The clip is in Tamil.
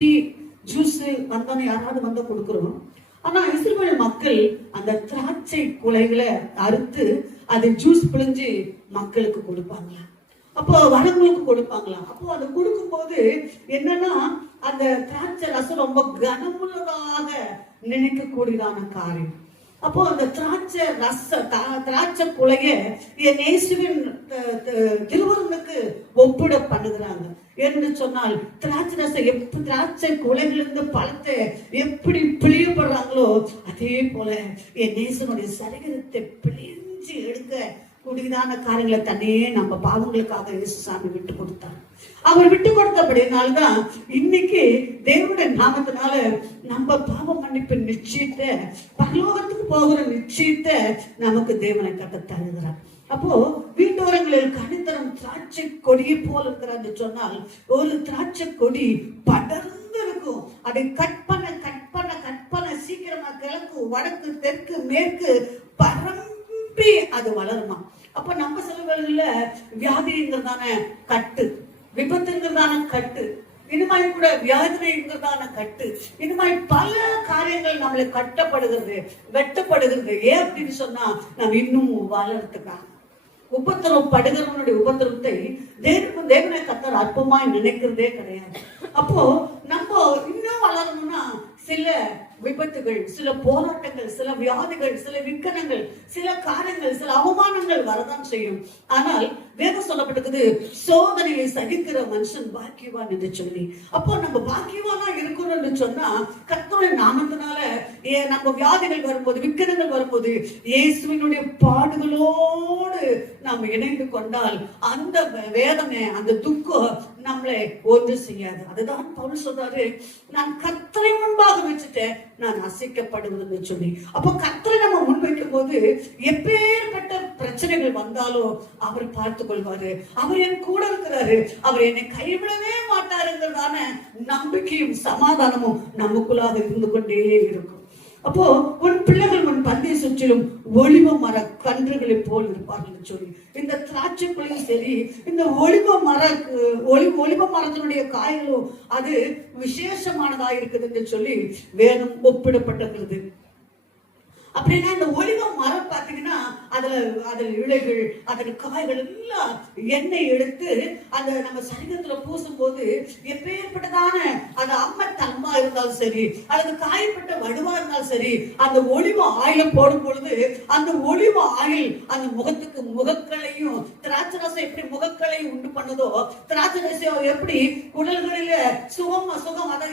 டீ ஜூஸ் வந்தானே யாராவது வந்தா கொடுக்குறோம். ஆனா இஸ்ரவேல் மக்கள் அந்த திராட்சை குலைகளை அறுத்து அதை ஜூஸ் பிழிஞ்சு மக்களுக்கு கொடுப்பாங்களாம். அப்போ வரவங்களுக்கு கொடுப்பாங்களாம். அப்போ அதை கொடுக்கும் போது என்னன்னா அந்த திராட்சை ரசம் ரொம்ப கனமுள்ளதாக நினைக்கக்கூடியதான காரியம். அப்போ அந்த திராட்சை குலைய என் இயேசுவின் திருவருனுக்கு ஒப்பிட பண்ணுகிறாங்க என்று சொன்னால், திராட்சை ரசம் திராட்சை குலைகளிலிருந்து பழத்தை எப்படி பிழியப்படுறாங்களோ அதே போல என் நேசனுடைய சரீரத்தை பிழிஞ்சு எடுக்க கூடியதான காரியங்களை தன்னையே நம்ம பாவங்களுக்காக இயேசுசாமி விட்டு கொடுத்தார். அவர் விட்டு கொடுத்தபடினால்தான் இன்னைக்கு தேவனுடைய நாமத்தினால நம்ம பாவ மன்னிப்பு நிச்சயத்தை, பரலோகத்துக்கு போகிற நிச்சயத்தை நமக்கு தேவனை கட்ட தருகிறார். அப்போ வீட்டோரங்களில் கனித்தரம் திராட்சை கொடியை போல இருக்கிறான்னு சொன்னால், ஒரு திராட்சை கொடி படர்ந்து இருக்கும். அதை கட் பண்ண சீக்கிரமா கிழக்கு வடக்கு தெற்கு மேற்கு பரம்பி அது வளருமா. அப்ப நம்ம செலவுகள்ல வியாதிங்கிறதான கட்டு, விபத்துங்கிறதான கட்டு, இனிமாய் கூட வியாதிங்கிறதான கட்டு, இனிமாய் பல காரியங்கள் நம்மளை கட்டப்படுகிறது, வெட்டப்படுகிறது. ஏன் அப்படின்னு சொன்னா நம்ம இன்னும் வளர்றதுக்காக. உபத்திரம் படுகிறவனுடைய உபத்திரத்தை தேவனை கர்த்தர் அற்பமாய் நினைக்கிறதே கிடையாது. அப்போ நம்ம இன்னும் வளரணும்னா சில விபத்துகள், சில போராட்டங்கள், சில வியாதிகள், சில விக்கனங்கள், சில காரியங்கள், சில அவமானங்கள் வரதான் செய்யும். ஆனால் வேதம் சொல்லப்பட்டிருக்குது, சோதனையை சகிக்கிற மனுஷன் பாக்கியவான் என்று சொல்லி. அப்போ நம்ம பாக்கியவானா இருக்கிறோம்னு சொன்னா, கர்த்தருடைய நாமத்தினால நம்ம வியாதிகள் வரும்போது, விக்கனங்கள் வரும்போது இயேசுவினுடைய பாடுகளோடு நாம் இணைந்து கொண்டால் அந்த வேதனை, அந்த துக்கம் நம்மளை ஒன்று செய்யாது. அதுதான் பவுல் சொல்றாரு, நான் கர்த்தரை முன்பாக வச்சுட்டேன், நான் அசைக்கப்படுவதுன்னு சொல்லி. அப்போ கர்த்தரை நம்ம முன் வைக்கும் போது எப்பேற்பட்ட பிரச்சனைகள் வந்தாலும் அவர் பார்த்து கொள்வாரு. அவர் என் கூட இருக்கிறாரு, அவர் என்னை கைவிடவே மாட்டாருங்கிறதான நம்பிக்கையும் சமாதானமும் நமக்குள்ளாக இருந்து கொண்டே இருக்கும். அப்போ உன் பிள்ளைகள் உன் பந்தை சுற்றிலும் ஒளிவ மர கன்றுகளை போல் இருப்பார்கள் சொல்லி, இந்த திராட்சைக்குள்ளையும் சரி, இந்த ஒளிவ மரத்தினுடைய காய்களும் அது விசேஷமானதா இருக்குது என்று சொல்லி வேதம் ஒப்பிடப்பட்டிருக்கிறது. அப்படின்னா இந்த ஒளிவ மரம் பார்த்தீங்கன்னா அதுல இலைகள், அதன் காய்கள் எல்லாம் எண்ணெய் எடுத்து அந்த நம்ம சரீரத்துல பூசும் போது எப்பேற்பட்டதான அந்த அம்மத்தன்மா இருந்தாலும் சரி, அல்லது காயப்பட்ட வடுவா இருந்தாலும் சரி, அந்த ஒளிவ ஆயில போடும் பொழுது அந்த ஒளிவ ஆயில் அந்த முகத்துக்கு முகக்களையும், திராட்சை ரசம் எப்படி முகக்களையும் உண்டு பண்ணுதோ, திராட்சை ரசம் எப்படி குடல்களில சுகம் அதை